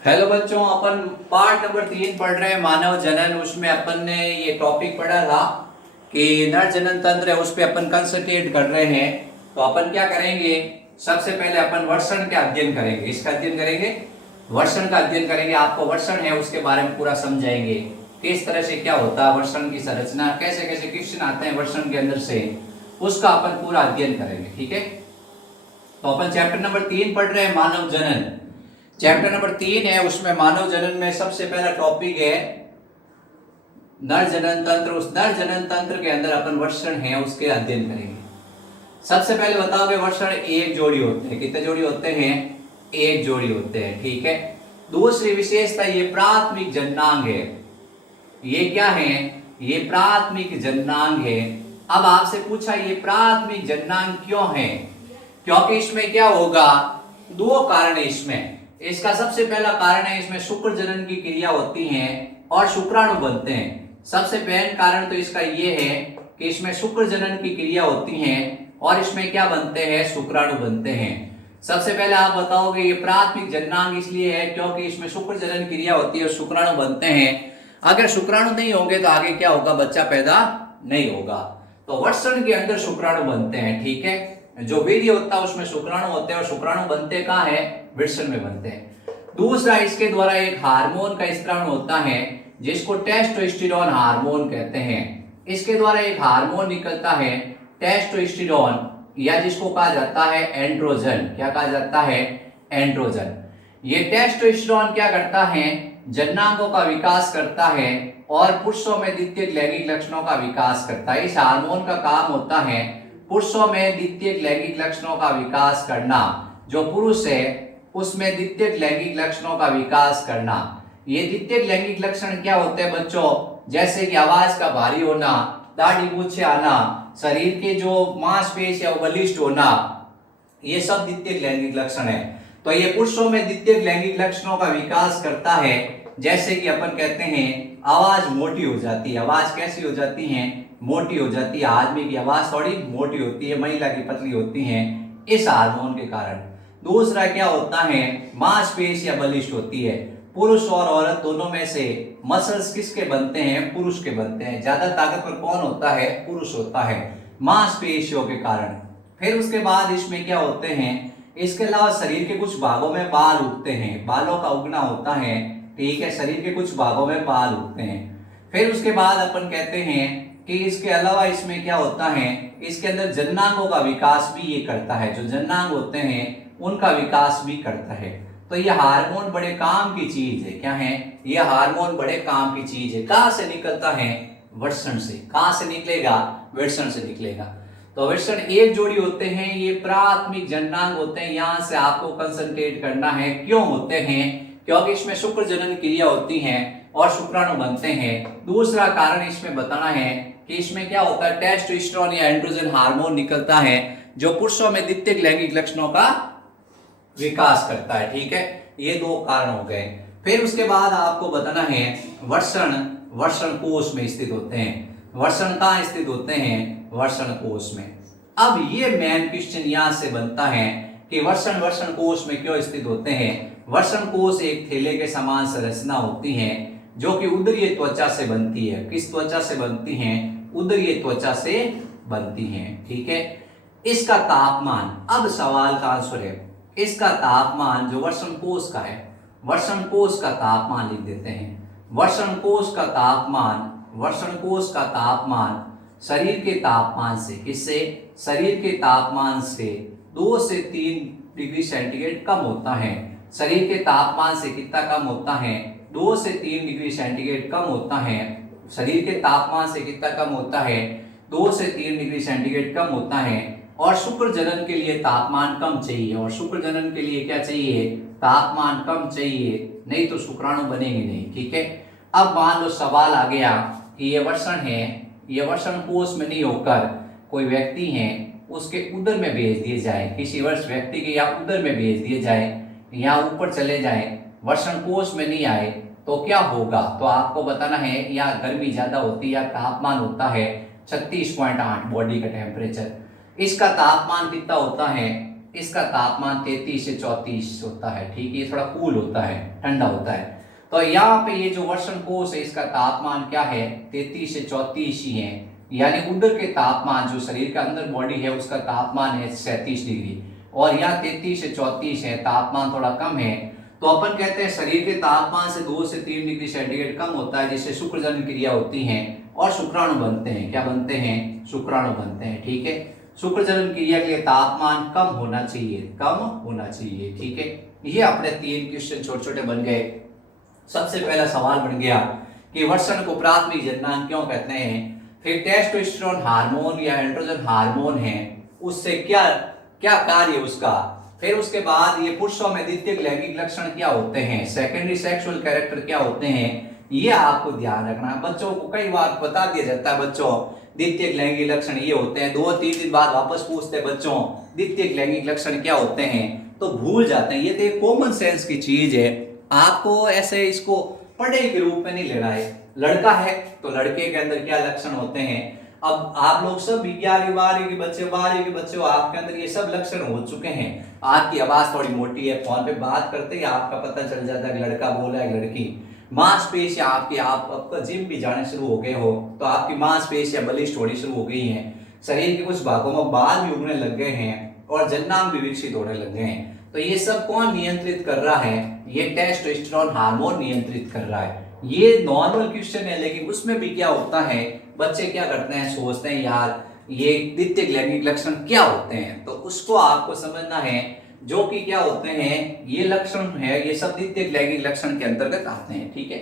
Hello बच्चों, अपन part number 3 पढ़ रहे हैं मानव जनन। उसमें अपन ने ये टॉपिक पढ़ा था कि नर जनन तंत्र है, उस पर अपन कंसंट्रेट कर रहे हैं। तो अपन क्या करेंगे, सबसे पहले अपन वर्षण का अध्ययन करेंगे। इसका अध्ययन करेंगे, वर्षण का अध्ययन करेंगे। आपको वर्षण है उसके बारे में पूरा समझाएंगे, किस तरह से क्या होता है वर्षण की संरचना, कैसे कैसे क्वेश्चन आते हैं वर्षण के अंदर से, उसका अपन पूरा अध्ययन करेंगे। ठीक है, तो अपन चैप्टर नंबर 3 पढ़ रहे हैं मानव जनन। चैप्टर नंबर 3 है, उसमें मानव जनन में सबसे पहला टॉपिक है नर जनन तंत्र। उस नर जनन तंत्र के अंदर अपन वर्षण है उसके अध्ययन करेंगे। सबसे पहले बताओगे वर्षण एक जोड़ी होते हैं। कितने जोड़ी होते हैं? एक जोड़ी होते हैं। ठीक है, दूसरी विशेषता ये प्राथमिक जननांग है। ये क्या है? ये प्राथमिक जननांग है। अब आपसे पूछा ये प्राथमिक जननांग क्यों है? क्योंकि इसमें क्या होगा, दो कारण है इसमें। इसका सबसे पहला कारण है, इसमें शुक्र जनन की क्रिया होती है और शुक्राणु बनते हैं। सबसे पहला कारण तो इसका ये है कि इसमें शुक्र जनन की क्रिया होती है और इसमें क्या बनते हैं, शुक्राणु बनते हैं। सबसे पहले आप बताओगे ये प्राथमिक जननांग इसलिए है क्योंकि इसमें शुक्र जनन क्रिया होती है और शुक्राणु बनते हैं। अगर शुक्राणु नहीं होंगे तो आगे क्या होगा, बच्चा पैदा नहीं होगा। तो वर्षण के अंदर शुक्राणु बनते हैं। ठीक है, जो वीर्य होता है उसमें शुक्राणु होते हैं और शुक्राणु बनते कहाँ है, वृषण में बनते हैं। दूसरा, इसके द्वारा एक हार्मोन का स्त्राव होता है जिसको टेस्टोस्टेरोन हार्मोन कहते हैं। इसके द्वारा एक हार्मोन निकलता है टेस्टोस्टेरोन, या जिसको कहा जाता है एंड्रोजन। क्या कहा जाता है? एंड्रोजन। ये टेस्टोस्टेरोन क्या करता है, जननांगों का विकास करता है और पुरुषों में द्वितीयक लैंगिक लक्षणों का विकास करता है। इस हार्मोन का काम होता है पुरुषों में द्वितीयक लैंगिक लक्षणों का विकास करना। जो पुरुष है उसमें द्वितीयक लैंगिक लक्षणों का विकास करना। ये द्वितीयक लैंगिक लक्षण क्या होते हैं बच्चों? जैसे कि आवाज का भारी होना, दाढ़ी मूछें आना, शरीर के जो मांसपेशियां बलिष्ठ होना, ये सब द्वितीयक लैंगिक लक्षण है। तो ये पुरुषों में द्वितीयक लैंगिक लक्षणों का विकास करता है। जैसे कि अपन कहते हैं आवाज मोटी हो जाती है। आवाज कैसी हो जाती है? मोटी हो जाती है। आदमी की आवाज थोड़ी मोटी होती है, महिला की पतली होती है, इस हार्मोन के कारण। दूसरा क्या होता है, मांसपेशियां बलिष्ठ होती है। पुरुष और औरत दोनों में से मसल्स किसके बनते हैं? पुरुष के बनते हैं। ज्यादा ताकतवर कौन होता है? पुरुष होता है, मांसपेशियों के कारण। फिर उसके बाद इसमें क्या होते हैं, इसके अलावा शरीर के कुछ भागों में बाल उगते हैं, बालों का उगना होता है। ठीक है, शरीर के कुछ भागों में बाल उगते हैं। फिर उसके बाद अपन कहते हैं कि इसके अलावा इसमें क्या होता है, इसके अंदर जननांगों का विकास भी ये करता है। जो जननांग होते हैं उनका विकास भी करता है। तो ये हार्मोन बड़े काम की चीज है। क्या है? ये हार्मोन बड़े काम की चीज है। कहां से निकलता है? वृषण से। कहां से निकलेगा? वृषण से निकलेगा। तो वृषण एक जोड़ी होते हैं, ये प्राथमिक जननांग होते हैं। यहां से आपको कंसंट्रेट करना है। क्यों होते हैं? क्योंकि इसमें शुक्र जनन क्रिया होती है और शुक्राणु बनते हैं। दूसरा कारण इसमें बताना है कि इसमें क्या होता है, टेस्टोस्टेरोन या एंड्रोजन हार्मोन निकलता है जो पुरुषों में द्वितीयक लैंगिक लक्षणों का विकास करता है। ठीक है, ये दो कारण हो गए। फिर उसके बाद आपको बताना है वर्षण वर्षण कोश में स्थित होते हैं। वर्षण कहाँ स्थित होते हैं? वर्षण कोश में। अब ये मेन क्वेश्चन यहां से बनता है कि वर्षण वर्षण कोश में क्यों स्थित होते हैं। वर्षण कोश एक थैले के समान संरचना होती है जो कि उदरीय त्वचा से बनती है। किस त्वचा से बनती है? उदरीय त्वचा से बनती है। ठीक है, इसका तापमान, अब सवाल का आंसर है, इसका तापमान जो वर्षण कोश का है, वर्षण कोश का तापमान लिख देते हैं। वर्षण कोश का तापमान, वर्षण कोश का तापमान शरीर के तापमान से, किससे? शरीर के तापमान से 2 से 3 डिग्री सेंटीग्रेड कम होता है। शरीर के तापमान से कितना कम होता है? 2 से 3 डिग्री सेंटीग्रेड कम होता है। शरीर के तापमान से कितना कम होता है? 2 से 3 डिग्री सेंटीग्रेड कम होता है। और शुक्र जनन के लिए तापमान कम चाहिए। और शुक्र जनन के लिए क्या चाहिए? तापमान कम चाहिए, नहीं तो शुक्राणु बनेंगे नहीं। ठीक है, अब मान लो सवाल आ गया कि ये वर्षण है, ये वर्षण कोश में नहीं होकर कोई व्यक्ति है उसके उदर में भेज दिए जाए, किसी वर्ष व्यक्ति के या उदर में भेज दिए जाए या ऊपर चले जाए, वर्षण कोश में नहीं आए तो क्या होगा? तो आपको बताना है, या गर्मी ज्यादा होती है या तापमान होता है 36.8 बॉडी का टेम्परेचर। इसका तापमान कितना होता है? इसका तापमान 33 से 34 होता है। ठीक है, ये थोड़ा कूल होता है, ठंडा होता है। तो यहाँ पे ये जो वर्षण कोश है इसका तापमान क्या है, 33 से 34 ही है। यानी उधर के तापमान जो शरीर का अंदर बॉडी है उसका तापमान है 37 डिग्री और यहाँ 33 से 34 है, तापमान थोड़ा कम है। तो अपन कहते हैं शरीर के तापमान से 2 से 3 डिग्री सेंटीग्रेड कम होता है, जिससे शुक्रजनन क्रिया होती है और शुक्राणु बनते हैं। क्या बनते हैं, शुक्राणु बनते हैं। ठीक है, शुक्रजनन क्रिया के लिए तापमान कम होना चाहिए, कम होना चाहिए। ठीक है, ये अपने 3 क्वेश्चन छोटे छोटे बन गए। सबसे पहला सवाल बन गया कि वर्षण को प्राथमिक जननांग क्यों कहते हैं। फिर टेस्टोस्टेरोन हार्मोन या एंड्रोजन हार्मोन है, उससे क्या क्या कार्य उसका। फिर उसके बाद ये पुरुषों में द्वितीयक लैंगिक लक्षण क्या होते हैं, सेकेंडरी सेक्सुअल कैरेक्टर क्या होते हैं, ये आपको ध्यान रखना है। बच्चों को कई बार बता दिया जाता है, बच्चों द्वितीयक लैंगिक लक्षण ये होते हैं, 2-3 दिन बाद वापस पूछते हैं बच्चों द्वितीयक लैंगिक लक्षण क्या होते हैं, तो भूल जाते हैं। ये तो एक कॉमन सेंस की चीज है, आपको ऐसे इसको पढ़े के रूप में नहीं लेना है। लड़का है तो लड़के के अंदर क्या लक्षण होते हैं। अब आप लोग सब 11वीं 12वीं के बच्चे, 12वीं के बच्चे हो, आपके अंदर ये सब लक्षण हो चुके हैं। आपकी आवाज थोड़ी मोटी है, फोन पे बात करते ही आपका पता चल जाता है लड़का बोला है लड़की। मांसपेशियां आपकी, आपका जिम भी जाने शुरू हो गए हो तो आपकी मांसपेशियां बलिष्ठ होनी शुरू हो गई हैं, शरीर के कुछ भागों में बाल भी उगने लग गए हैं और जननांग भी विकसित होने लग गए हैं। तो ये सब कौन नियंत्रित कर रहा है, ये टेस्टोस्टेरोन हार्मोन नियंत्रित कर रहा है। ये नॉर्मल क्वेश्चन है, लेकिन उसमें भी क्या होता है, बच्चे क्या करते हैं, सोचते हैं यार ये द्वितीयक लैंगिक लक्षण क्या होते हैं, तो उसको आपको समझना है। जो कि क्या होते हैं, ये लक्षण है, ये सब द्वितीयक लैंगिक लक्षण के अंतर्गत आते हैं। ठीक है,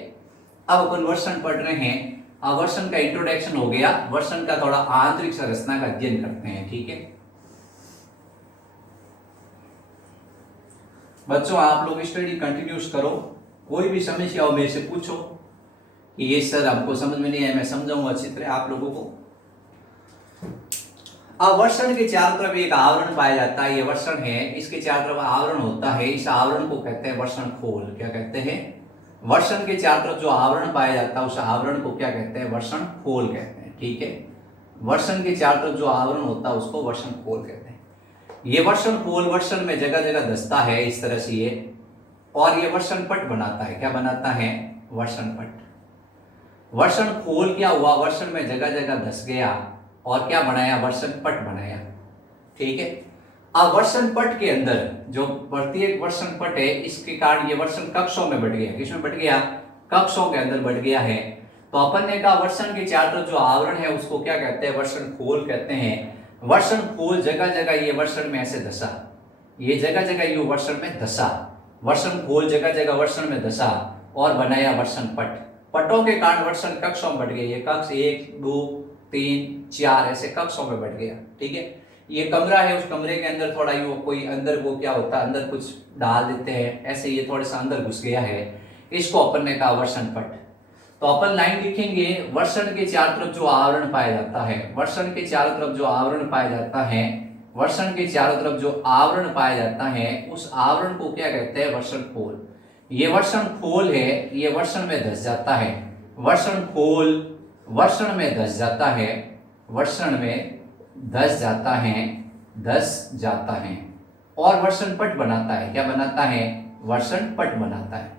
अब अपन वर्षण पढ़ रहे हैं। अब वर्षण का इंट्रोडक्शन हो गया, वर्षण का थोड़ा आंतरिक संरचना का अध्ययन करते हैं। ठीक है बच्चों, आप लोग स्टडी कंटिन्यूस करो, कोई भी समस्या हो मेरे से पूछो कि ये सर हमको समझ में नहीं आया, मैं समझाऊंगा अच्छी तरह आप लोगों को। अब वर्षण के चारों तरफ एक आवरण पाया जाता है, ये वर्षण है, इसके चारों तरफ आवरण होता है, इस आवरण को कहते हैं वर्षण खोल। क्या कहते हैं, वर्षण के चारों तरफ जो आवरण पाया जाता है उस आवरण को क्या कहते हैं, वर्षण खोल कहते हैं। ठीक है, वर्षण के चारों तरफ जो आवरण होता है उसको वर्षण खोल कहते हैं। ये वर्षण खोल वर्षण में जगह जगह धंसता है इस तरह से ये, और ये वर्षण पट बनाता है। क्या बनाता है, वर्षण पट। वर्षण खोल क्या हुआ, वर्षण में जगह जगह धस गया और क्या बनाया, वर्षण पट बनाया। ठीक है, अब वर्षण पट के अंदर जो प्रत्येक वर्षण पट है, इसके कारण ये वर्षण कक्षों में बढ़ गया। किसमें बढ़ गया, कक्षों के अंदर बढ़ गया है। तो अपन ने कहा वर्षण के चारों तरफ जो आवरण है उसको क्या कहते हैं, वर्षण खोल कहते हैं। वर्षण खोल जगह जगह ये वर्षण में ऐसे धसा, ये जगह जगह ये वर्षण में धसा, वर्षण खोल जगह जगह वर्षण में धसा और बनाया वर्षण पट। पटों के कारण वर्षण कक्षों में बढ़ गया, ये कक्ष 1 2 3 4 ऐसे कक्षों में बढ़ गया। ठीक है, ये कमरा है, उस कमरे के अंदर थोड़ा यू कोई अंदर वो क्या होता है, अंदर कुछ डाल देते हैं, ऐसे ये थोड़ा सा अंदर घुस गया है, इसको अपन ने कहा वर्षण पट। तो अपन लाइन लिखेंगे, वर्षण के चारों तरफ जो आवरण पाया जाता है, वर्षण के चारों तरफ जो आवरण पाया जाता है, वर्षण के चारों तरफ जो आवरण पाया जाता है उस आवरण को क्या कहते हैं, वर्षण खोल। ये वर्षण खोल है, ये वर्षण में धस जाता है, वर्षण खोल वर्षण में धस जाता है, वर्षण में धस जाता है, धस जाता है और वर्षण पट बनाता है। क्या बनाता है, वर्षण पट बनाता है।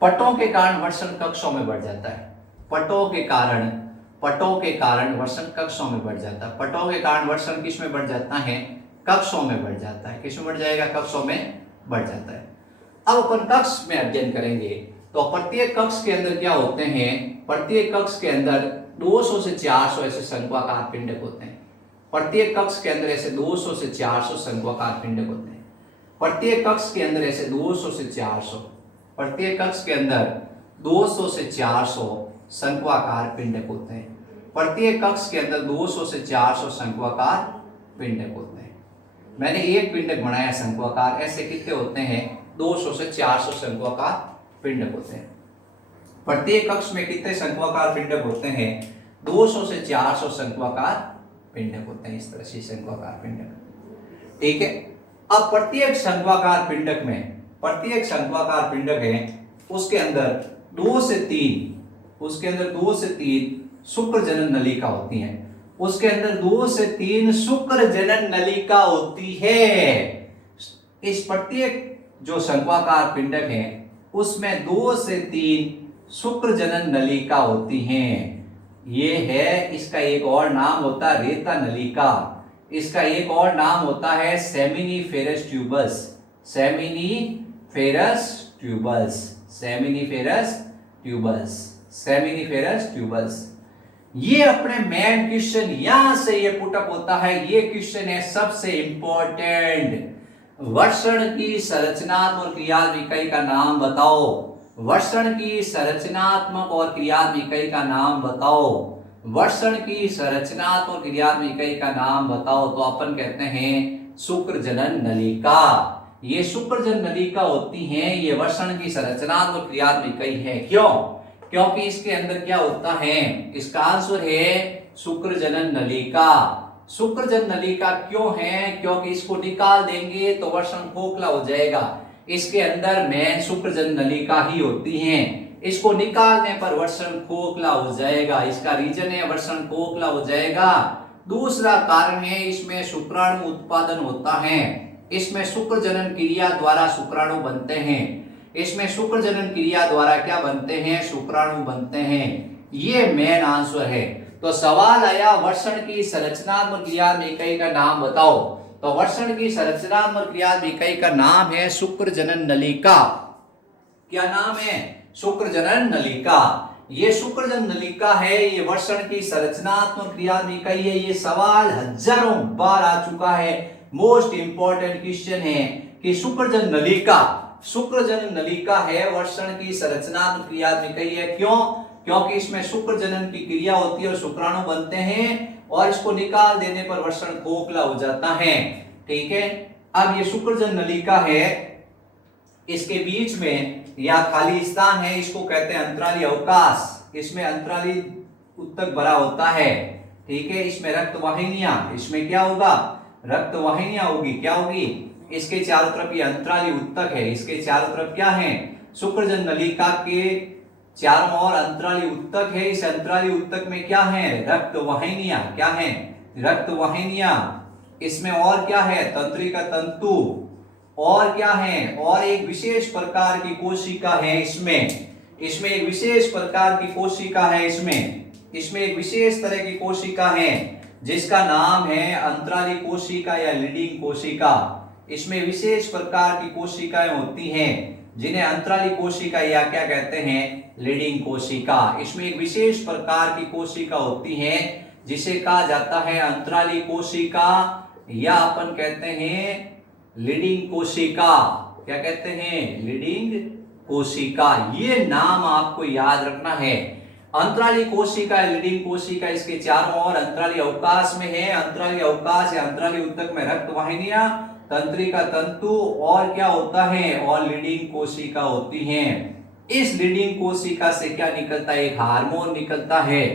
पटों के कारण वर्षण कक्षों में बढ़ जाता है, पटों के कारण वर्षण कक्षों में बढ़ जाता है। पटों के कारण वर्षण किस में बढ़ जाता है, कक्षों में बढ़ जाता है। किस में बढ़ जाएगा, कक्षों में बढ़ जाता है। अब अपन कक्ष में अध्ययन करेंगे। तो प्रत्येक कक्ष के अंदर क्या होते हैं, प्रत्येक कक्ष के अंदर 200 से 400 ऐसे शंक्वाकार पिंडक होते हैं। प्रत्येक कक्ष के अंदर ऐसे 200 से 400 शंक्वाकार पिंडक होते हैं। प्रत्येक कक्ष के अंदर ऐसे 200 से 400, प्रत्येक कक्ष के अंदर 200 से 400 शंक्वाकार पिंडक होते हैं। प्रत्येक कक्ष के अंदर 200 से 400 शंक्वाकार पिंडक होते हैं। मैंने एक पिंडक बनाया शंक्वाकार, ऐसे कितने होते हैं, 200 से 400 शंक्वाकार पिंडक होते हैं। प्रत्येक कक्ष में कितने शंक्वाकार पिंडक होते हैं, 200 से 400 शंक्वाकार पिंडक होते हैं। इस तरह से शंक्वाकार पिंडक। ठीक है, अब प्रत्येक शंक्वाकार पिंडक में, प्रत्येक शंक्वाकार पिंडक है उसके अंदर 2 से 3 शुक्र जनन नलिका होती है। उसके अंदर 2 से 3 शुक्र जनन नलिका होती है। इस प्रत्येक जो शंक्वाकार पिंडक है उसमें 2 से 3 शुक्र जनन नलिका होती हैं। ये है, इसका एक और नाम होता है रेता नलिका, इसका एक और नाम होता है seminiferous tubules. Seminiferous tubules, seminiferous tubules, seminiferous tubules. ये अपने मेन क्वेश्चन यहां से ये पुटअप होता है। ये क्वेश्चन है सबसे इंपॉर्टेंट, वर्षण की संरचनात्मक क्रियात्मक इकाई का नाम बताओ। वर्षण की संरचनात्मक और क्रियात्मक इकाई का नाम बताओ। वर्षण की संरचनात्मक क्रियात्मक इकाई का नाम बताओ। तो अपन कहते हैं शुक्र जनन नलिका। ये शुक्र जनन नलिका होती है, ये वर्षण की संरचनात्मक क्रियात्मक इकाई है। क्यों? क्योंकि इसके अंदर क्या होता है? इसका आंसर है शुक्र जनन नलिका। शुक्र जनन नलिका क्यों है? क्योंकि इसको निकाल देंगे तो वर्षण खोखला हो जाएगा। इसके अंदर में शुक्र जनन नलिका ही होती है, इसको निकालने पर वर्षण खोखला हो जाएगा। इसका रीजन है वर्षण खोखला हो जाएगा। दूसरा कारण है इसमें शुक्राणु उत्पादन होता है। इसमें शुक्र जनन क्रिया द्वारा शुक्राणु बनते हैं। इसमें शुक्र जनन क्रिया द्वारा क्या बनते हैं? शुक्राणु बनते हैं। ये मेन आंसर है। तो सवाल आया वर्षण की संरचनात्मक क्रियात्मक इकाई का नाम बताओ। तो वर्षण की संरचनात्मक क्रियात्मक इकाई का नाम है शुक्र जनन नलिका। क्या नाम है? शुक्र जनन नलिका। ये शुक्र जनन नलिका है, ये वर्षण की संरचनात्मक क्रियात्मक इकाई है। ये सवाल हजारों बार आ चुका है। मोस्ट इंपॉर्टेंट क्वेश्चन है कि शुक्र जनन नलिका, शुक्र जनन नलिका है, वर्षण की संरचनात्मक क्रियात्मक इकाई है। क्यों? क्योंकि इसमें शुक्र जनन की क्रिया होती है और शुक्राणु बनते हैं और इसको निकाल देने पर वर्षण खोखला हो जाता है। ठीक है, अब ये शुक्र जनन नलिका है, इसके बीच में या खाली स्थान है, इसको कहते हैं अंतराली अवकाश। इसमें अंतराली उत्तक भरा होता है। ठीक है, इसमें रक्त वाहिनियां, इसमें क्या होगा? रक्त वाहिनियां होगी। क्या होगी? इसके चारों तरफ ये अंतराली उत्तक है, इसके चारों तरफ क्या है? शुक्र जनन नलिका के चारों ओर अंतराली उत्तक है। इस अंतराली उत्तक में क्या है? रक्त वाहिनियां। क्या है? रक्त वाहिनियां। इसमें और क्या है? तंत्रिका तंतु। और क्या है? और एक विशेष प्रकार की कोशिका है इसमें एक विशेष प्रकार की कोशिका है। इसमें एक विशेष तरह की कोशिका है जिसका नाम है अंतराली कोशिका या लीडिंग कोशिका। इसमें विशेष प्रकार की कोशिकाएं होती हैं जिन्हें अंतराली कोशिका या क्या कहते हैं? लीडिंग कोशिका। इसमें एक विशेष प्रकार की कोशिका होती है जिसे कहा जाता है अंतराली कोशिका या अपन कहते हैं लीडिंग कोशिका। क्या कहते हैं? लीडिंग कोशिका। ये नाम आपको याद रखना है। अंतराली कोशिका, लीडिंग कोशिका, इसके चारों ओर अंतराली अवकाश में है। अंतराली अवकाश या अंतराली उत्तक में रक्त वाहिनियां, तंत्रिका तंतु और क्या होता है? और लीडिंग कोशिका होती हैं। इस लीडिंग कोशिका से क्या निकलता है? एक हार्मोन निकलता है।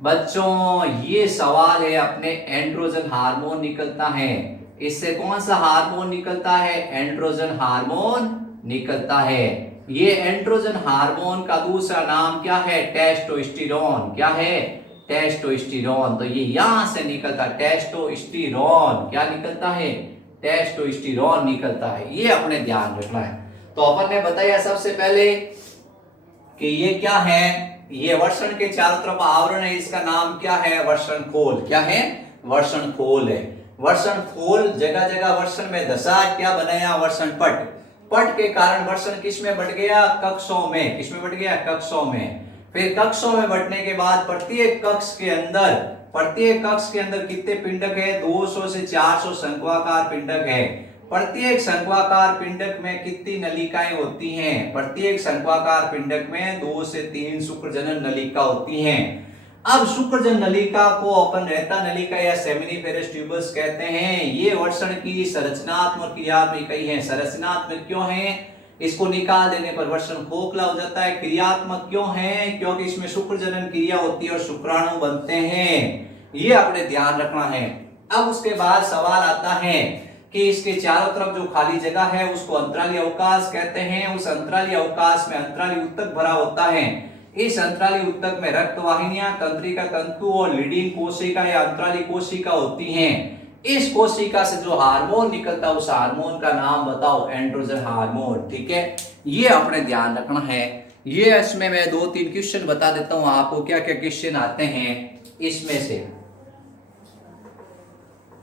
बच्चों ये सवाल है, अपने एंड्रोजन हार्मोन निकलता है। इससे कौन सा हार्मोन निकलता है? एंड्रोजन हार्मोन निकलता है। ये एंड्रोजन हार्मोन का दूसरा नाम क्या है? टेस्टोस्टेरोन। क्या है? टेस्टोस्टेरोन। तो ये यहां से निकलता है टेस्टोस्टेरोन। क्या निकलता है? टेस्टोस्टेरोन निकलता है। ये अपने ध्यान रखना है। तो अपन ने बताया सबसे पहले कि ये क्या है? ये वर्षण के चारों तरफ आवरण है, इसका नाम क्या है? वर्षण खोल। क्या है? वर्षण खोल है। वर्षण खोल, जगह जगह वर्षण में दशा क्या बनाया? वर्षण पट। पट के कारण वर्षण किस में बढ़ गया? कक्षों में। किस में बढ़ गया? कक्षों में। फिर कक्षों में बढ़ने के बाद प्रत्येक कक्ष के अंदर कितने पिंडक है? 200 से 400 शंक्वाकार पिंडक है। प्रत्येक शंक्वाकार पिंडक में कितनी नलिकाएं होती हैं? प्रत्येक शंक्वाकार पिंडक में 2 से 3 शुक्र जनन नलिका होती हैं। अब शुक्र जनन नलिका को अपन रेता नलिका या सेमिनिफेरस ट्यूबस कहते हैं। ये वर्षण की संरचनात्मक क्रियात्मक इकाई है। संरचनात्मक क्यों है? इसको निकाल देने पर वर्षण खोखला हो जाता है। क्रियात्मक क्यों है? क्योंकि इसमें शुक्र जनन क्रिया होती है और शुक्राणु बनते हैं। ये अपने ध्यान रखना है। अब उसके बाद सवाल आता है कि इसके चारों तरफ जो खाली जगह है उसको अंतराली अवकाश कहते हैं। उस अंतराली अवकाश में अंतराली उत्तक भरा होता है। इस अंतराली उत्तक में रक्त वाहिनियां, तंत्रिका तंतु और लीडिंग कोशिका या अंतराली कोशिका होती हैं। इस कोशिका से जो हार्मोन निकलता है उस हार्मोन का नाम बताओ, एंड्रोजन हार्मोन। ठीक है, ये अपने ध्यान रखना है। ये इसमें मैं 2-3 क्वेश्चन बता देता हूं आपको, क्या क्या क्वेश्चन आते हैं इसमें से।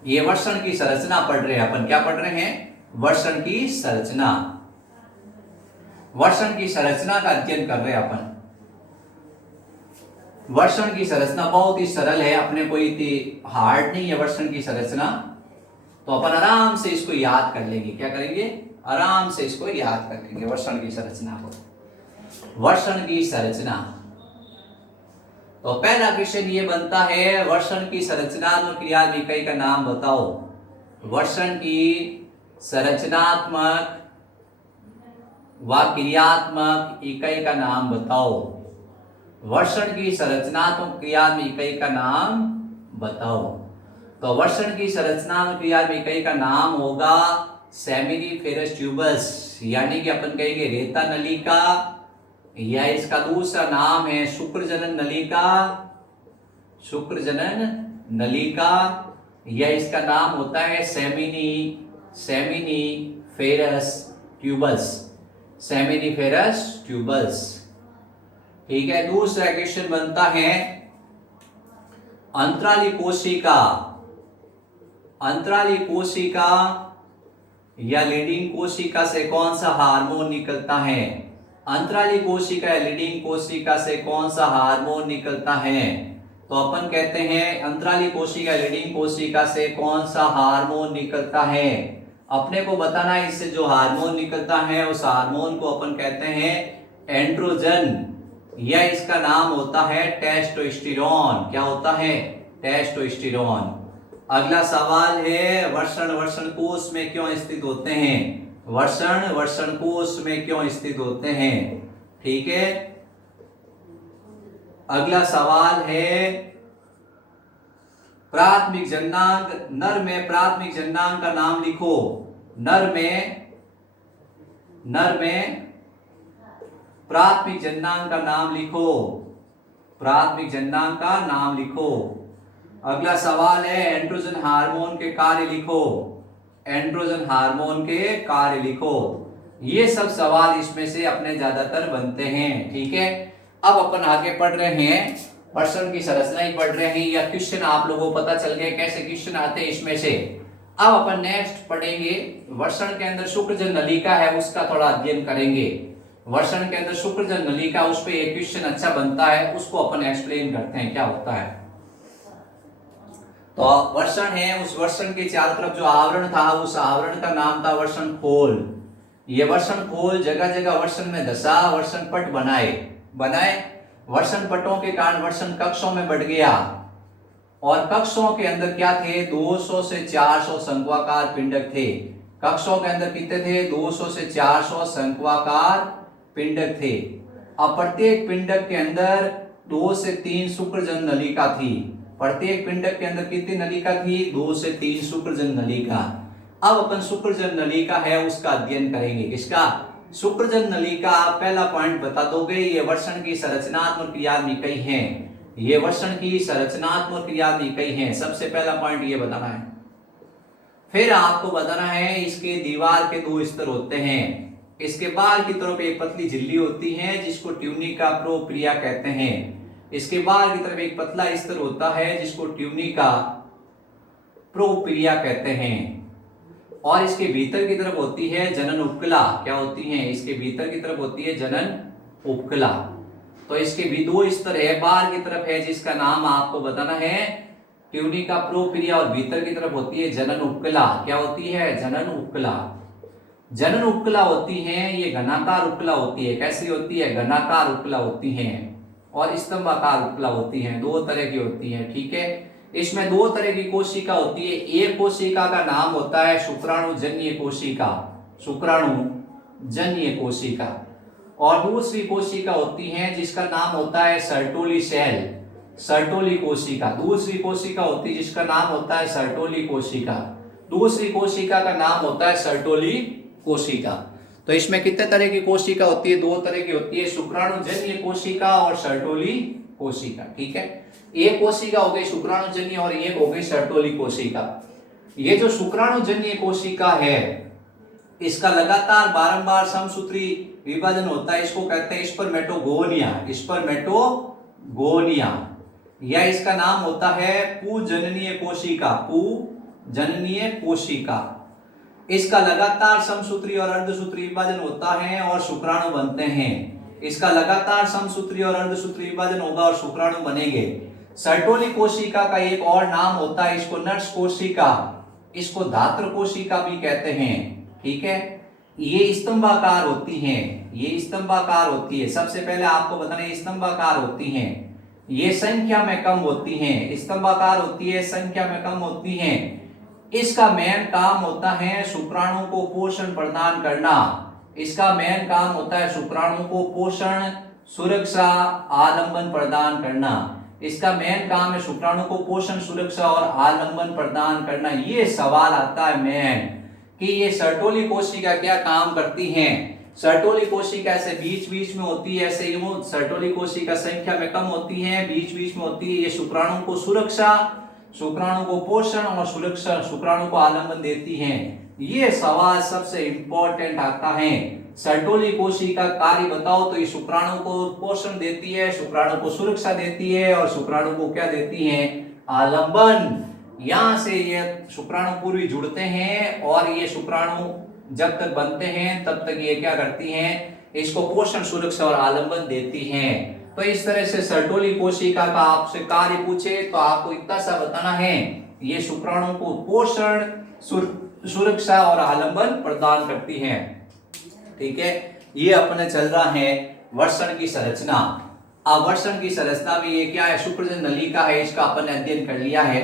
ये वर्षण की संरचना पढ़ रहे हैं अपन, क्या पढ़ रहे हैं? वर्षण की संरचना, वर्षण की संरचना का अध्ययन कर रहे हैं अपन। वर्षण की संरचना बहुत ही सरल है, अपने कोई इतनी हार्ड नहीं है वर्षण की संरचना, तो अपन आराम से इसको याद कर लेंगे। क्या करेंगे? आराम से इसको याद कर लेंगे वर्षण की संरचना को। वर्षण की संरचना, तो पहला क्वेश्चन ये बनता है, वर्षण की संरचनात्मक क्रियात्मक इकाई का नाम बताओ। वर्षण की संरचनात्मक व क्रियात्मक इकाई का नाम बताओ। वर्षण की संरचनात्मक क्रियात्मक इकाई का नाम बताओ। तो वर्षण की संरचनात्मक क्रियात्मक इकाई का नाम होगा सेमिनिफेरस ट्यूबस, यानी कि अपन कहेंगे रेता नलिका, या इसका दूसरा नाम है शुक्रजनन नलिका, शुक्रजनन नलिका, या इसका नाम होता है सेमिनिफेरस ट्यूबस, सेमिनिफेरस ट्यूबस। ठीक है, दूसरा क्वेश्चन बनता है अंतराली कोशिका, अंतराली कोशिका या लीडिंग कोशिका से कौन सा हार्मोन निकलता है? अंतराली कोशिका या लीडिंग कोशिका से कौन सा हार्मोन निकलता है? तो अपन कहते हैं अंतराली कोशिका या लीडिंग कोशिका से कौन सा हार्मोन निकलता है, अपने को बताना है। इससे जो हार्मोन निकलता है उस हार्मोन को अपन कहते हैं एंड्रोजन, या इसका नाम होता है टेस्टोस्टेरोन। क्या होता है? टेस्टोस्टेरोन। अगला सवाल है वर्षण वर्षण कोश में क्यों स्थित होते हैं? वर्षण वर्षण कोश में क्यों स्थित होते हैं? ठीक है, अगला सवाल है प्राथमिक जननांग, नर में प्राथमिक जननांग का नाम लिखो। नर में प्राथमिक जननांग का नाम लिखो, प्राथमिक जननांग का नाम लिखो। अगला सवाल है एंड्रोजन हार्मोन के कार्य लिखो, एंड्रोजन हार्मोन के कार्य लिखो। ये सब सवाल इसमें से अपने ज्यादातर बनते हैं। ठीक है, अब अपन आगे पढ़ रहे हैं, वर्षण की संरचना ही पढ़ रहे हैं, या क्वेश्चन आप लोगों को पता चल गया कैसे क्वेश्चन आते हैं इसमें से। अब अपन नेक्स्ट पढ़ेंगे वर्षण के अंदर शुक्रजन नलिका है उसका थोड़ा अध्ययन करेंगे। वर्षण के अंदर शुक्रजन नलिका, उस पर एक क्वेश्चन अच्छा बनता है, उसको अपन एक्सप्लेन करते हैं क्या होता है। तो वर्षण है, उस वर्षण के चारों तरफ जो आवरण था उस आवरण का नाम था वर्षण खोल। ये वर्षण खोल जगह जगह वर्षण में धसा वर्षण पट बनाए वर्षण पटों के कारण वर्षण कक्षों में बढ़ गया, और कक्षों के अंदर क्या थे? 200 से 400 शंक्वाकार पिंडक थे। कक्षों के अंदर कितने थे? 200 से 400 शंक्वाकार पिंडक थे। अब प्रत्येक पिंडक के अंदर 2 से 3 शुक्रजन नलिका थी। प्रत्येक पिंडक के अंदर कितनी नलिका थी? 2 से 3 शुक्रजन नलिका। अब अपन शुक्रजन नलिका है उसका अध्ययन करेंगे। किसका? शुक्रजन नलिका। पहला पॉइंट बता दोगे, ये वर्षण की संरचनात्मक क्रियात्मक इकाई है। ये वर्षण की संरचनात्मक क्रियात्मक इकाई है, सबसे पहला पॉइंट ये बताना है। फिर आपको बताना है इसके दीवार के 2 स्तर होते हैं। इसके बाहर की तरफ एक पतली झिल्ली होती है जिसको ट्यूनिका प्रोपिया कहते हैं। इसके बाहर की तरफ एक पतला स्तर होता है जिसको ट्यूनिका प्रोपिया कहते हैं, और इसके भीतर की तरफ होती है जनन उपकला। क्या होती है? इसके भीतर की तरफ होती है जनन उपकला। तो इसके भी 2 स्तर है, बाहर की तरफ है जिसका नाम आपको बताना है ट्यूनिका प्रोपिया, और भीतर की तरफ होती है जनन उपकला। क्या होती है? जनन उपकला। जनन उपकला होती है, ये घनाकार उपकला होती है। कैसी होती है? घनाकार उपकला होती है, और स्तंभाकार उपकला होती है। 2 तरह की होती है। ठीक है, इसमें 2 तरह की कोशिका होती है। एक कोशिका का नाम होता है शुक्राणुजन्य कोशिका, शुक्राणुजन्य कोशिका, और दूसरी कोशिका होती है जिसका नाम होता है सर्टोली सेल, सर्टोली कोशिका। दूसरी कोशिका होती है जिसका नाम होता है सर्टोली कोशिका। दूसरी कोशिका का नाम होता है सर्टोली कोशिका। तो इसमें कितने तरह की कोशिका होती है? 2 तरह की होती है, शुक्राणुजन्य कोशिका और सर्टोली कोशिका। ठीक है, एक कोशिका हो गई शुक्राणुजन्य और एक हो गई सर्टोली कोशिका। ये जो शुक्राणुजन्य कोशिका है, इसका लगातार बारंबार समसूत्री विभाजन होता है, इसको कहते हैं स्पर्मेटोगोनिया। स्पर्मेटोगोनिया या इसका नाम होता है पूजननीय कोशिका। पूजननीय कोशिका, इसका लगातार समसूत्री और अर्धसूत्री विभाजन होता है और शुक्राणु बनते हैं। इसका लगातार समसूत्री और अर्धसूत्री विभाजन होगा और शुक्राणु बनेंगे। सर्टोली कोशिका का एक और नाम होता है, इसको नर्स कोशिका, इसको धात्र कोशिका भी कहते हैं। ठीक है, ये स्तंभाकार होती हैं, ये स्तंभाकार होती है। सबसे पहले आपको बताना, ये स्तंभाकार होती हैं, ये संख्या में कम होती हैं। स्तंभाकार होती है, संख्या में कम होती हैं। इसका मेन काम होता है शुक्राणु को पोषण प्रदान करना। इसका मेन काम होता है शुक्राणु को पोषण, सुरक्षा, आलंबन प्रदान करना। इसका मेन काम है शुक्राणु को पोषण, सुरक्षा और आलंबन प्रदान करना। ये सवाल आता है मेन कि ये सर्टोली कोशिका क्या काम करती हैं। सर्टोली कोशिका ऐसे बीच बीच में होती है, ऐसे यूं सर्टोली कोशिका संख्या में कम होती है, बीच बीच में होती है। ये शुक्राणु को सुरक्षा, शुक्राणु को पोषण और सुरक्षा, शुक्राणु को आलंबन देती हैं। ये सवाल सबसे इंपॉर्टेंट आता है। सर्टोली कोशिका कार्य बताओ, तो ये शुक्राणु को पोषण देती है, शुक्राणु को सुरक्षा देती है और शुक्राणु को क्या देती है, आलंबन। यहां से ये शुक्राणु पूर्वी जुड़ते हैं और ये शुक्राणु जब तक बनते हैं तब तक ये क्या करती हैं, इसको पोषण, सुरक्षा और आलंबन देती हैं। तो इस तरह से सर्टोली कोशिका का आपसे कार्य पूछे तो आपको इतना सा बताना है, ये शुक्राणु को पोषण, सुरक्षा और आलंबन प्रदान करती है। ठीक है, ये अपने चल रहा है वर्षण की संरचना। अब वर्षण की संरचना में ये क्या है, शुक्रजन नलिका है, इसका अपन ने अध्ययन कर लिया है।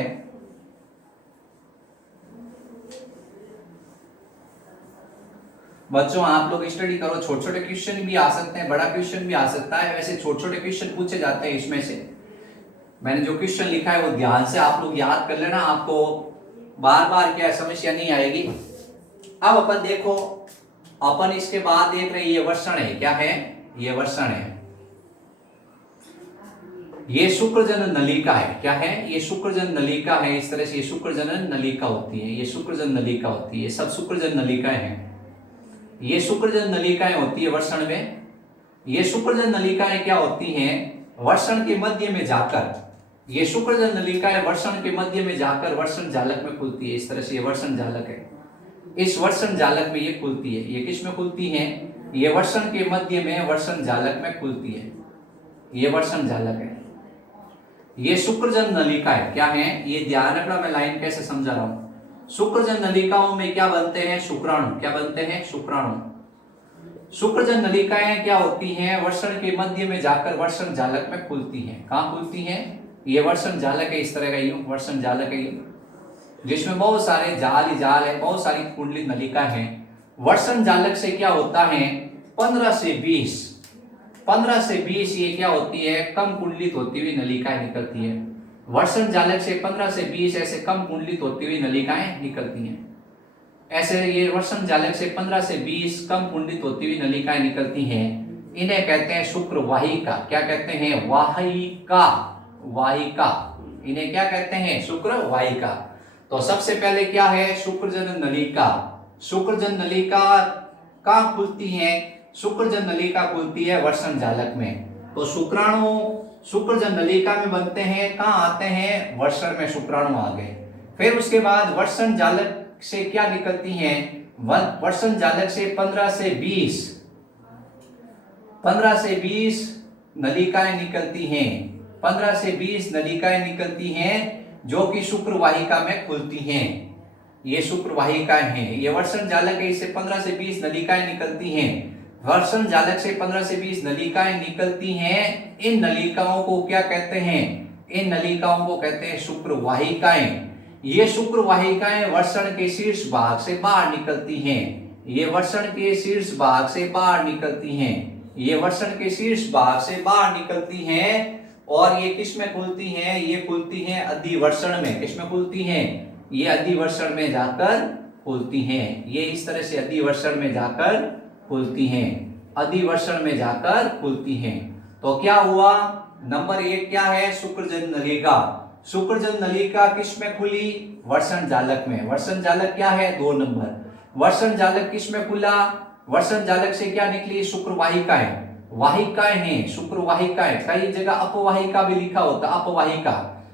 बच्चों आप लोग स्टडी करो, छोटे छोटे क्वेश्चन भी आ सकते हैं, बड़ा क्वेश्चन भी आ सकता है। वैसे छोटे छोटे क्वेश्चन पूछे जाते हैं इसमें से। मैंने जो क्वेश्चन लिखा है वो ध्यान से आप लोग याद कर लेना, आपको बार बार क्या समस्या नहीं आएगी। अब अपन देखो, अपन इसके बाद देख रहे हैं ये वर्षण है। क्या है, ये वर्षण है। ये शुक्रजनन नलिका है। क्या है, ये शुक्रजनन नलिका है। इस तरह से ये शुक्रजनन नलिका होती है, ये शुक्रजनन नलिका होती है। ये सब शुक्रजनन नलिकाएं हैं। ये शुक्रजनन नलिकाएं होती है वर्षण में। ये शुक्रजनन नलिकाएं क्या होती हैं, वर्षण के मध्य में जाकर, ये शुक्रजनन नलिकाएं वर्षण के मध्य में जाकर वर्षण जालक में खुलती है। इस तरह से ये वर्षण जालक है। इस वर्षण जालक में ये खुलती है। ये किस में खुलती है, ये वर्षण के मध्य में वर्षण जालक में खुलती है। ये वर्षण जालक है। ये शुक्रजनन नलिका है। क्या है, ये ध्यान रखना, मैं लाइन कैसे समझा रहा हूं। शुक्रजनन नलिकाओं में क्या बनते हैं, शुक्राणु। क्या बनते हैं, शुक्राणु। शुक्रजनन नलिकाएं क्या होती हैं, वर्षण के मध्य में जाकर वर्षण जालक में खुलती हैं। कहां खुलती हैं, ये वर्षण जालक है। इस तरह का यूं वर्षण जालक है, जिसमें बहुत सारे जाल ही जाल है, बहुत सारी कुंडलित नलिका है। वर्षण जालक से क्या होता है, 15 से 20 ये क्या होती है, कम कुंडलित होती हुई नलिकाएं निकलती है। वर्षण जालक से 15 से 20 ऐसे कम कुंडलित होती हुई नलिकाएं निकलती हैं। ऐसे ये वर्षण जालक से 15 से 20 कम कुंडलित होती हुई नलिकाएं निकलती हैं। इन्हें कहते हैं शुक्र वाहिका। क्या कहते हैं, वाहिका। वाहिका, इन्हें क्या कहते हैं, शुक्र वाहिका। तो सबसे पहले क्या है, शुक्रजनन नलिका। शुक्रजनन नलिका कहाँ खुलती है, शुक्रजनन नलिका खुलती है वर्षण जालक में। तो शुक्राणु शुक्रजनन नलिका में बनते हैं, कहाँ आते हैं, वर्षण में शुक्राणु आ गए। फिर उसके बाद वर्षण जालक से क्या निकलती हैं, वर्षण जालक से 15 से 20 नलिकाएं निकलती हैं। 15 से 20 नलिकाएं निकलती हैं जो कि शुक्र वाहिका में खुलती हैं। ये शुक्र वाहिकाएं हैं। ये वर्षण जालक है, इससे 15 से 20 नलिकाएं निकलती हैं। वर्षण जालक से 15 से 20 नलिकाएं निकलती हैं। इन नलिकाओं को क्या कहते हैं, इन नलिकाओं को कहते हैं शुक्र वाहिकाएं। ये शुक्र वाहिकाएं वर्षण के शीर्ष भाग से बाहर निकलती हैं। ये वर्षण के शीर्ष भाग से बाहर निकलती हैं। ये वर्षण के शीर्ष भाग से बाहर निकलती हैं और ये किस में खुलती हैं, ये खुलती हैं अधिवर्षण में। किस में खुलती हैं, ये अधिवर्षण में जाकर खुलती हैं। ये इस तरह से अधिवर्षण में जाकर खुलती हैं, अधिवर्षण में जाकर खुलती हैं। तो क्या हुआ, नंबर 1 क्या है, शुक्रजनन नलिका। शुक्रजन नलिका किस में खुली? वर्षण जालक में। वर्षण जालक क्या है? 2 नंबर। वर्षण जालक किस में खुला? वर्षण जालक से क्या निकली? शुक्र वाहिकाएं। वाहिकाएं हैं, शुक्र वाहिकाएं। कई जगह अपवाहिका भी लिखा होता, अपवाहिका।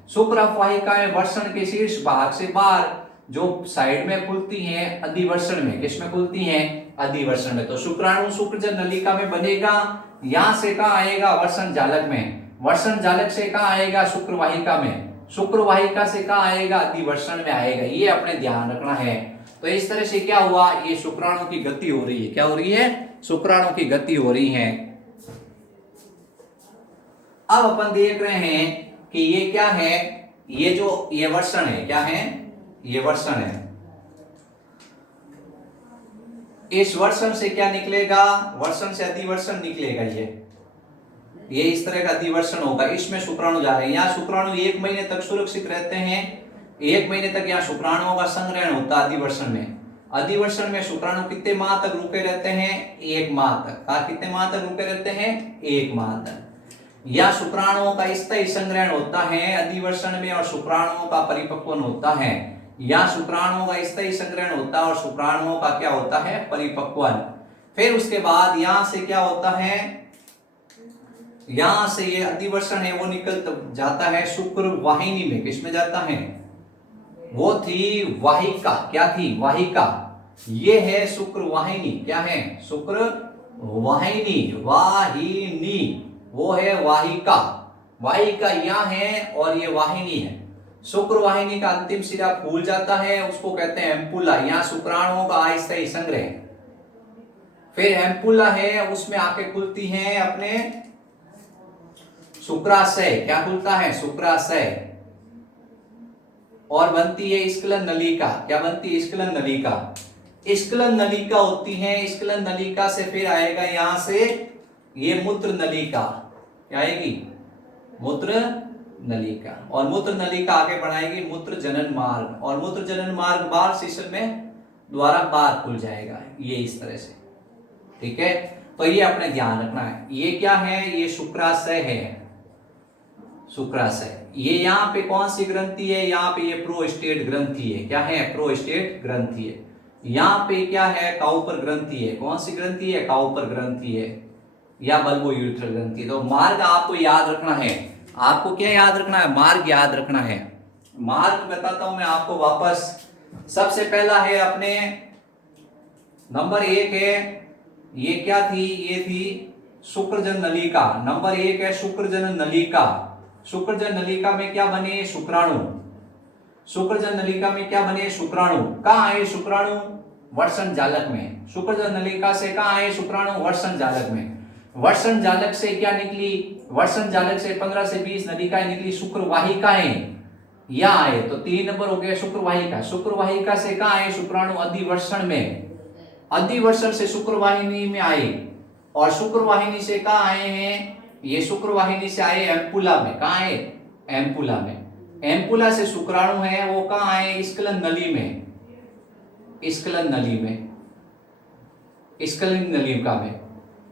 शुक्र अपवाहिकाएं वर्षण के शीर्ष भाग से बाहर जो साइड में खुलती हैं अधिवर्षण में। किस में खुलती हैं? अधिवर्षण में। तो शुक्राणु शुक्रजन नलिका में बनेगा, यहां से कहां आएगा? वर्षण जालक में। वर्षण जालक से कहां आएगा? शुक्र वाहिका में। शुक्र वाहिका से कहां आएगा? अधिवर्षण में आएगा। ये अपने ध्यान रखना है। तो इस तरह से क्या हुआ? ये शुक्राणु की गति हो रही है। क्या हो रही है? शुक्राणु की गति हो रही है। अब अपन देख रहे हैं कि ये क्या है? ये जो ये वर्षण है, क्या है? ये वर्षण है। इस वर्षण से क्या निकलेगा? वर्षण से अधिवर्षण निकलेगा। ये इस तरह का अधिवर्षण होगा। इसमें शुक्राणु जा रहे हैं। यहाँ शुक्राणु 1 महीने तक सुरक्षित रहते हैं। 1 महीने तक यहाँ शुक्राणुओं का संग्रहण होता है अधिवर्षण में। अधिवर्षण में शुक्राणु कितने माह तक रुके रहते हैं? 1 माह तक। कितने माह तक रुके रहते हैं? 1 माह तक। या शुक्राणुओं का स्थायी संग्रहण होता है अधिवर्षण में और शुक्राणुओं का परिपक्वन होता है। या शुक्राणुओं का स्थायी संग्रहण होता है और शुक्राणुओं का क्या होता है? परिपक्वन। फिर उसके बाद यहां से क्या होता है? यहां से ये अधिवर्षण है वो निकल जाता है शुक्र वाहिनी में। किसमें जाता है? वो थी वाहिका। क्या थी? वाहिका। ये है शुक्र वाहिनी। क्या है? शुक्र वाहिनी। वाहिनी वो है वाहिका। वाहिका यहाँ है और ये वाहिनी है। शुक्र वाहिनी का अंतिम सिरा फूल जाता है, उसको कहते हैं एम्पुला। यहाँ शुक्राणुओं का अस्थायी संग्रह। फिर एम्पुला है, उसमें आके खुलती हैं अपने शुक्राशय। क्या खुलता है? शुक्राशय। और बनती है स्खलन नलिका। क्या बनती है? स्खलन नलिका। स्खलन नलिका होती है। स्खलन नलिका से फिर आएगा यहां से ये मूत्र नलिका। क्या आएगी? मूत्र नलिका। और मूत्र नलिका आगे बढ़ाएगी मूत्र जनन मार्ग। और मूत्र जनन मार्ग बाहर शिशु में द्वारा बाहर खुल जाएगा। ये इस तरह से। ठीक है, तो ये अपने ध्यान रखना है। ये क्या है? ये शुक्राशय है। शुक्राशय। ये यहाँ पे कौन सी ग्रंथि है? यहाँ पे ये प्रोस्टेट ग्रंथि है। क्या है? प्रोस्टेट ग्रंथि है। यहाँ पे क्या है? काउपर ग्रंथि है। कौन सी ग्रंथि है? काउपर ग्रंथि है या बल्बोयूरेथ्रल ग्रंथि। तो मार्ग आपको याद रखना है। आपको क्या याद रखना है? मार्ग याद रखना है। मार्ग बताता हूं मैं आपको वापस। सबसे पहला है अपने नंबर 1 है, ये क्या थी? ये थी शुक्रजन नलिका। नंबर 1 है शुक्रजन नलिका। शुक्रजन नलिका में क्या बने? शुक्राणु। शुक्रजन नलिका में क्या बने? शुक्राणु। कहाँ आए शुक्राणु? वर्षण जालक में। शुक्रजन नलिका से कहाँ आए शुक्राणु? वर्षण जालक में। वर्षण जालक से क्या निकली? वर्षण जालक से 15 से 20 नलिकाएं निकली, शुक्र वाहिकाएं। यहाँ आए तो 3 नंबर हो गया शुक्र वाहिका। शुक्र वाहिका से कहाँ आए शुक्राणु? अधिवर्षण में। अधिवर्षण से शुक्र वाहिनी में आए। और शुक्र वाहिनी से कहाँ आए हैं? ये शुक्र वाहिनी से आए एम्पुला में। कहाँ आए? एम्पुला में। एम्पुला से शुक्राणु है वो कहाँ आए? स्खलन नली में। स्खलन नली में। स्खलन नलिका में।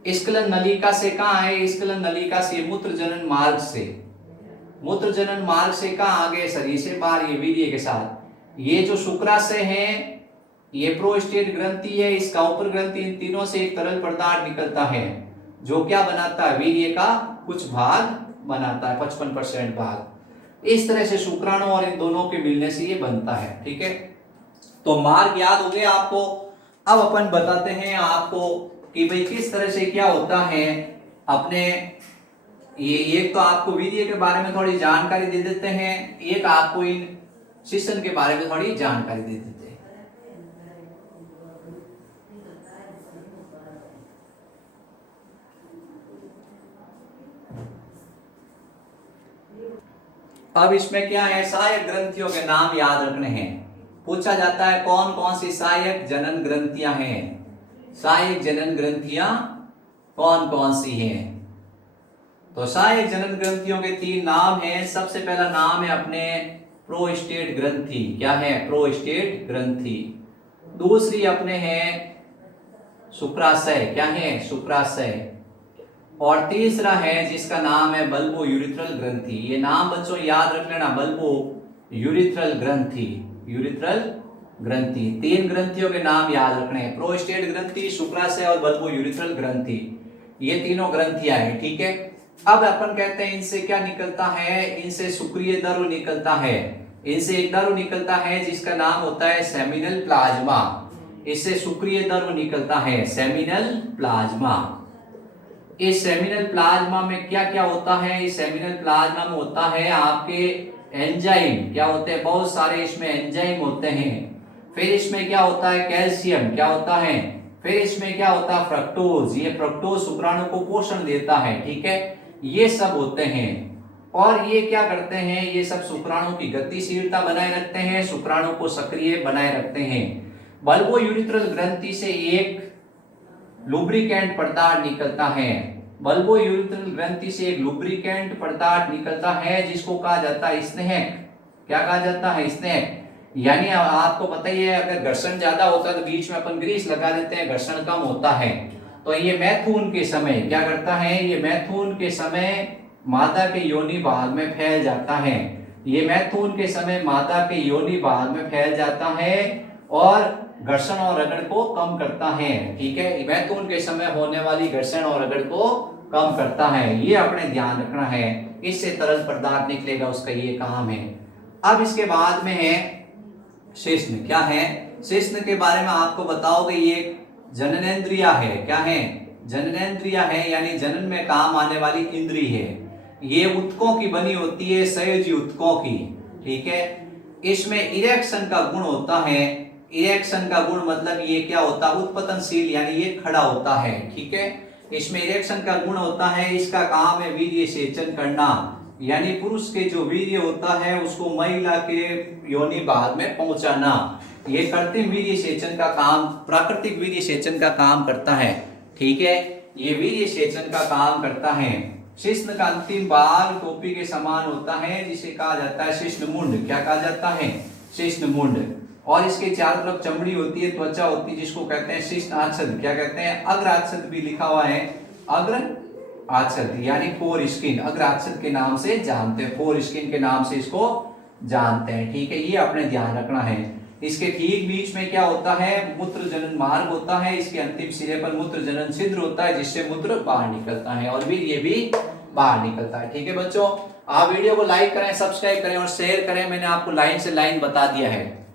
स्खलन नलिका से कहाँ आए? स्खलन नलिका से मूत्र जनन मार्ग से। मूत्र जनन मार्ग से कहाँ आ गए? शरीर से बाहर, ये वीर्य के साथ। ये जो शुक्राशय है ये प्रोस्टेट ग्रंथि है, इसका ऊपर ग्रंथि, इन तीनों से एक तरल पदार्थ निकलता है जो क्या बनाता है? वीर्य का कुछ भाग बनाता है, 55% भाग। इस तरह से शुक्राणु और इन दोनों के मिलने से ये बनता है। ठीक है, तो मार्ग याद हो गया आपको। अब अपन बताते हैं आपको कि भाई किस तरह से क्या होता है अपने ये। एक तो आपको वीर्य के बारे में थोड़ी जानकारी दे देते हैं, एक आपको इन शिशन के बारे में थोड़ी जानकारी दे देते हैं। अब इसमें क्या है? सहायक ग्रंथियों के नाम याद रखने हैं। पूछा जाता है कौन कौन सी सहायक जनन ग्रंथियां हैं। सहायक जनन ग्रंथियां कौन कौन सी हैं? तो सहायक जनन ग्रंथियों के 3 नाम हैं। सबसे पहला नाम है अपने प्रोस्टेट ग्रंथि। क्या है? प्रोस्टेट ग्रंथि। दूसरी अपने है शुक्राशय। क्या है? शुक्राशय। और तीसरा है जिसका नाम है बल्बो यूरिथ्रल ग्रंथि। ये नाम बच्चों याद रख लेना, बल्बो यूरिथ्रल ग्रंथि, यूरिथ्रल ग्रंथि। तीन ग्रंथियों के नाम याद रखने हैं, प्रोस्टेट ग्रंथि, शुक्राशय और बल्बो यूरिथ्रल ग्रंथि। ये तीनों ग्रंथियां हैं, ठीक है। अब अपन कहते हैं इनसे क्या निकलता है, इनसे शुक्रिय द्रव निकलता है। इनसे एक द्रव निकलता है जिसका नाम होता है सेमिनल प्लाज्मा। इससे शुक्रिय द्रव निकलता है सेमिनल प्लाज्मा। इस सेमिनल प्लाज्मा में क्या क्या होता है, इस सेमिनल प्लाज्मा में होता है आपके एंजाइम। क्या होते हैं, बहुत सारे इसमें एंजाइम होते हैं। फिर इसमें क्या होता है, कैल्शियम। क्या होता है, फिर इसमें क्या होता है, फ्रक्टोज। ये फ्रक्टोज शुक्राणु को पोषण देता है, ठीक है। ये सब होते हैं और ये क्या करते हैं, ये सब शुक्राणु की गतिशीलता बनाए रखते हैं, शुक्राणु को सक्रिय बनाए रखते हैं। बल्बो यूरिथ्रल ग्रंथि से एक लुब्रिकेंट पदार्थ निकलता है। बल्बो यूरिथ्रल ग्रंथि से एक लुब्रिकेंट पदार्थ निकलता है जिसको कहा जाता है स्नेहक। क्या कहा जाता है, स्नेहक। यानी आपको पता ही है, अगर घर्षण ज्यादा होता है तो बीच में अपन ग्रीस लगा देते हैं, घर्षण कम होता है। तो ये मैथुन के समय क्या करता है, ये मैथुन के समय मादा के योनि भाग में फैल जाता है। ये मैथुन के समय मादा के योनि भाग में फैल जाता है और घर्षण और रगड़ को कम करता है, ठीक है। मैथुन के समय होने वाली घर्षण और रगड़ को कम करता है, ये अपने ध्यान रखना है। इससे तरल पदार्थ निकलेगा, उसका ये काम है। अब इसके बाद में है शिश्न। क्या है, शिश्न के बारे में आपको बताओ कि ये जननेंद्रिया है। क्या है, जननेंद्रिया है, यानी जनन में काम आने वाली इंद्री है। ये उत्तकों की बनी होती है, संयोजी उत्तकों की, ठीक है। इसमें इरेक्शन का गुण होता है। इरेक्शन का गुण मतलब ये क्या होता है, उत्पतनशील, यानी ये खड़ा होता है, ठीक है। इसमें इरेक्शन का गुण होता है। इसका काम है वीर्य सेचन करना, यानी पुरुष के जो वीर्य होता है उसको महिला के योनि भाग में पहुंचाना। ये कृत्रिम वीर्य सेचन का काम, प्राकृतिक वीर्य सेचन का काम करता है, ठीक है। ये वीर्य सेचन का काम करता है। शिश्न का अंतिम भाग टोपी के समान होता है जिसे कहा जाता है शिश्न मुंड। क्या कहा जाता है, शिश्न मुंड। और इसके चारों तरफ चमड़ी होती है, त्वचा होती है, जिसको कहते हैं शिश्न आच्छद। क्या कहते हैं, अग्र आच्छद भी लिखा हुआ है, अग्र आच्छद यानी फोर स्किन। अग्र आच्छद के नाम से जानते हैं, फोर स्किन के नाम से इसको जानते हैं, ठीक है। ये अपने ध्यान रखना है। इसके ठीक बीच में क्या होता है, मूत्र जनन मार्ग होता है। इसके अंतिम सिरे पर मूत्र जनन छिद्र होता है जिससे मूत्र बाहर निकलता है और वीर्य भी बाहर निकलता है, ठीक है बच्चों। आप वीडियो को लाइक करें, सब्सक्राइब करें और शेयर करें। मैंने आपको लाइन से लाइन बता दिया है।